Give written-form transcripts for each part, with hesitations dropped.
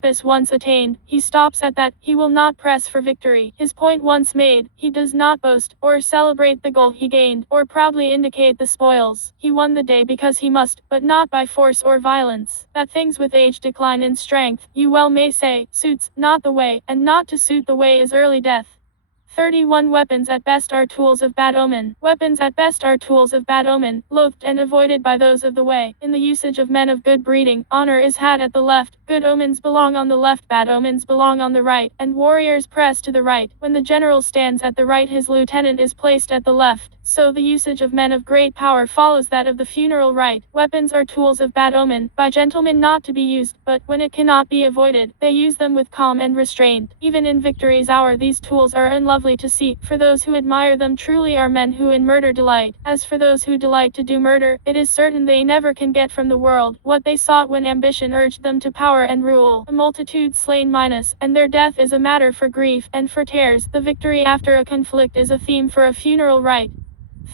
purpose once attained, he stops at that. He will not press for victory. His point once made, he does not boast, or celebrate the goal he gained, or proudly indicate the spoils. He won the day because he must, but not by force or violence. That things with age decline in strength, you well may say, suits not the way, and not to suit the way is early death. 31 Weapons at best are tools of bad omen. Weapons at best are tools of bad omen, loathed and avoided by those of the way. In the usage of men of good breeding, honor is had at the left, good omens belong on the left, bad omens belong on the right, and warriors press to the right. When the general stands at the right, his lieutenant is placed at the left. So the usage of men of great power follows that of the funeral rite. Weapons are tools of bad omen, by gentlemen not to be used, but, when it cannot be avoided, they use them with calm and restraint. Even in victory's hour these tools are unlovely to see, for those who admire them truly are men who in murder delight. As for those who delight to do murder, it is certain they never can get from the world what they sought when ambition urged them to power and rule. A multitude slain minus, and their death is a matter for grief, and for tears. The victory after a conflict is a theme for a funeral rite.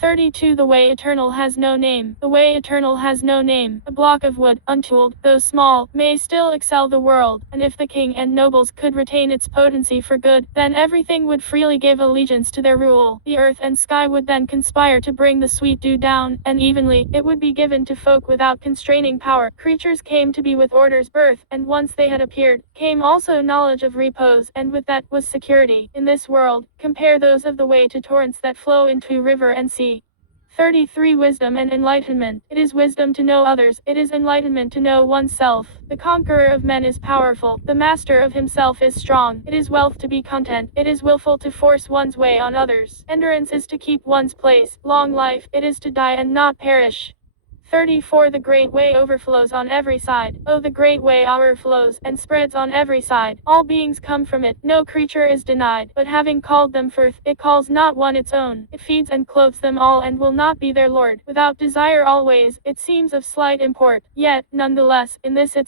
32 The way eternal has no name. The way eternal has no name. A block of wood, untooled, though small, may still excel the world, and if the king and nobles could retain its potency for good, then everything would freely give allegiance to their rule. The earth and sky would then conspire to bring the sweet dew down, and evenly, it would be given to folk without constraining power. Creatures came to be with order's birth, and once they had appeared, came also knowledge of repose, and with that was security. In this world, compare those of the way to torrents that flow into river and sea. 33 Wisdom and enlightenment. It is wisdom to know others, it is enlightenment to know oneself. The conqueror of men is powerful, the master of himself is strong. It is wealth to be content, it is willful to force one's way on others. Endurance is to keep one's place, long life, it is to die and not perish. 34 The great way overflows on every side. Oh, the great way overflows, and spreads on every side. All beings come from it, no creature is denied. But having called them forth, it calls not one its own. It feeds and clothes them all and will not be their lord. Without desire always, it seems of slight import. Yet, none the less, in this its